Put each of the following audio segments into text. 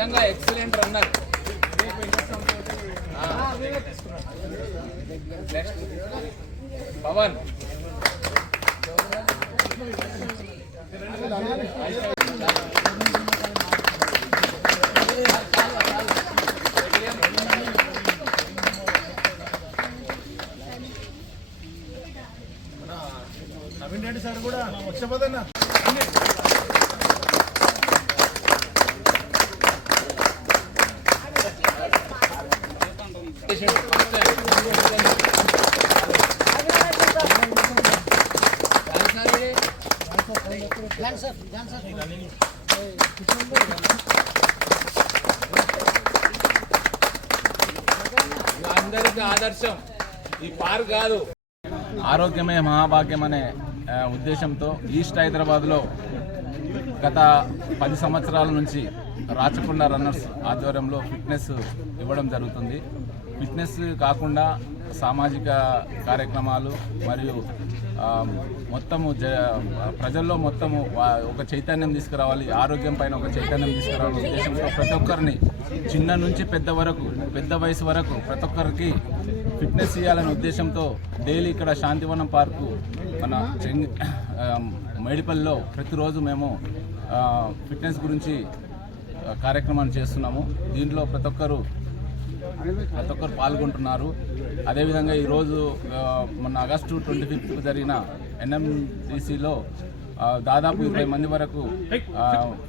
నిజంగా excellent runner Pawan. Naveen Reddy sir కూడా వచ్చపోదన్నా ఆదర్శం. ఈ పార్క్ కాదు. ఆరోగ్యమే మహాభాగ్యం అనే ఉద్దేశంతో ఈస్ట్ హైదరాబాద్లో గత పది సంవత్సరాల నుంచి రాచకొండ రన్నర్స్ ఆధ్వర్యంలో ఫిట్నెస్ ఇవ్వడం జరుగుతుంది. ఫిట్నెస్ కాకుండా సామాజిక కార్యక్రమాలు మరియు మొత్తము జ ప్రజల్లో మొత్తము ఒక చైతన్యం తీసుకురావాలి ఆరోగ్యం పైన ఒక చైతన్యం తీసుకురావాలి ఉద్దేశంతో ప్రతి ఒక్కరిని చిన్న నుంచి పెద్ద వరకు పెద్ద వయసు వరకు ప్రతి ఒక్కరికి ఫిట్నెస్ ఇవ్వాలనే ఉద్దేశంతో డైలీ ఇక్కడ శాంతివనం పార్కు మన చెంగ్ ఆ, మేడిపల్లిలో ప్రతిరోజు మేము ఫిట్నెస్ గురించి కార్యక్రమాన్ని చేస్తున్నాము. దీంట్లో ప్రతి ఒక్కరు ప్రతి ఒక్కరు పాల్గొంటున్నారు. అదేవిధంగా ఈరోజు మొన్న ఆగస్టు ట్వంటీ ఫిఫ్త్ జరిగిన ఎన్ఎండిసిలో దాదాపు ఇరవై మంది వరకు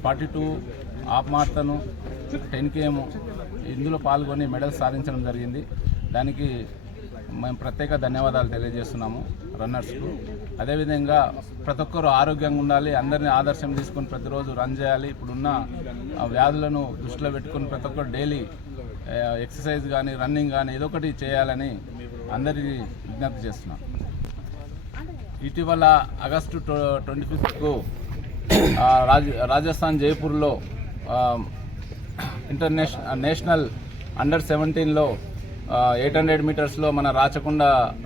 ఫార్టీ టూ ఆత్మహత్యను మారథాను టెన్ కేఎం ఇందులో పాల్గొని మెడల్ సాధించడం జరిగింది. దానికి మేము ప్రత్యేక ధన్యవాదాలు తెలియజేస్తున్నాము రన్నర్స్కు. అదేవిధంగా ప్రతి ఒక్కరు ఆరోగ్యంగా ఉండాలి అందరినీ ఆదర్శం తీసుకొని ప్రతిరోజు రన్ చేయాలి. ఇప్పుడున్న వ్యాధులను దృష్టిలో పెట్టుకొని ప్రతి ఒక్కరు డైలీ ఎక్సర్సైజ్ కానీ రన్నింగ్ కానీ ఏదో ఒకటి చేయాలని అందరికీ విజ్ఞప్తి చేస్తున్నాం. ఇటీవల ఆగస్టు ట్వంటీ ఫిఫ్త్కు రాజ్ రాజస్థాన్ జైపూర్లో ఇంటర్నేషనల్ నేషనల్ అండర్ సెవెంటీన్లో ఎయిట్ హండ్రెడ్ మీటర్స్లో మన రాచకొండ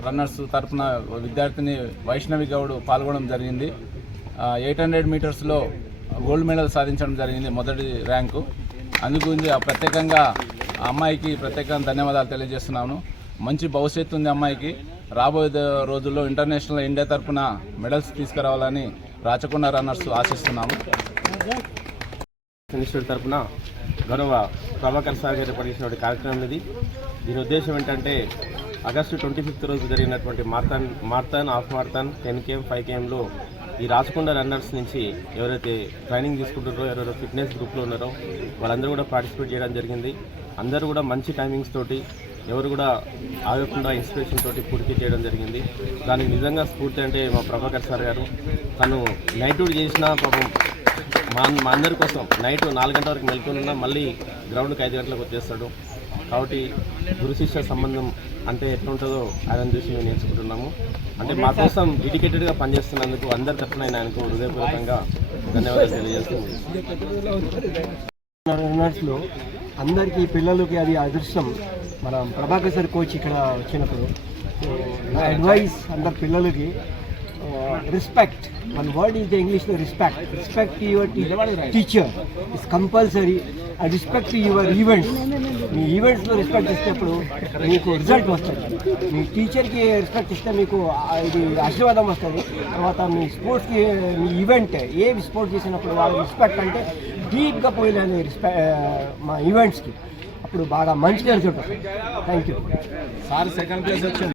రన్నర్స్ తరఫున విద్యార్థిని వైష్ణవి గౌడ్ పాల్గొనడం జరిగింది. ఎయిట్ హండ్రెడ్ మీటర్స్లో గోల్డ్ మెడల్ సాధించడం జరిగింది మొదటి ర్యాంకు. అందుగురించి ఆ ప్రత్యేకంగా ఆ అమ్మాయికి ప్రత్యేకంగా ధన్యవాదాలు తెలియజేస్తున్నాను. మంచి భవిష్యత్తు ఉంది అమ్మాయికి. రాబోయే రోజుల్లో ఇంటర్నేషనల్ ఇండియా తరఫున మెడల్స్ తీసుకురావాలని రాచకొండ రన్నర్స్ ఆశిస్తున్నాము. ఇన్స్టిట్యూట్ తరఫున గౌరవ ప్రభాకర్ సార్ గారు కార్యక్రమం ఇది. దీని ఉద్దేశం ఏంటంటే ఆగస్టు ట్వంటీ ఫిఫ్త్ రోజు జరిగినటువంటి marathon marathon half marathon ten KM five కేఎంలో ఈ రాచకొండ రన్నర్స్ నుంచి ఎవరైతే ట్రైనింగ్ తీసుకుంటారో ఎవరైతే ఫిట్నెస్ గ్రూప్లో ఉన్నారో వాళ్ళందరూ కూడా పార్టిసిపేట్ చేయడం జరిగింది. అందరూ కూడా మంచి టైమింగ్స్ తోటి ఎవరు కూడా ఆగకుండా ఇన్స్పిరేషన్ తోటి పూర్తి చేయడం జరిగింది. దానికి నిజంగా స్ఫూర్తి అంటే మా ప్రభాకర్ సార్ గారు. తను నైట్ చేసిన పాపం మా మా అందరి కోసం నైట్ నాలుగు గంటల వరకు మెలుకున్నా మళ్ళీ గ్రౌండ్కి ఐదు గంటలకు వచ్చేస్తాడు. కాబట్టి గురు శిష్య సంబంధం అంటే ఎట్లుంటుందో ఆయన చూసి మేము నేర్చుకుంటున్నాము. అంటే మా కోసం డెడికేటెడ్గా పనిచేస్తున్నందుకు అందరి తరఫున ఆయనకు హృదయపూర్వకంగా ధన్యవాదాలు తెలియజేస్తూ అందరికీ పిల్లలకి అది అదృష్టం. మన ప్రభాకర్ సార్ కోచ్ ఇక్కడ వచ్చినప్పుడు. నా అడ్వైస్ అందరి పిల్లలకి respect one word is the ఇంగ్లీష్లో respect respect your teacher is compulsory and respect your events మీ ఈవెంట్స్లో రెస్పెక్ట్ ఇస్తేప్పుడు మీకు రిజల్ట్ వస్తుంది. మీ టీచర్కి రెస్పెక్ట్ ఇస్తే మీకు ఇది ఆశీర్వాదం వస్తుంది. తర్వాత మీ స్పోర్ట్స్కి మీ ఈవెంట్ ఏ స్పోర్ట్స్ చేసినప్పుడు వాళ్ళ రెస్పెక్ట్ అంటే డీప్గా పోయలేదు రెస్పెక్ట్ మా ఈవెంట్స్కి అప్పుడు బాగా మంచిగా రిజల్ట్ వస్తుంది. Thank you sir second place వచ్చింది.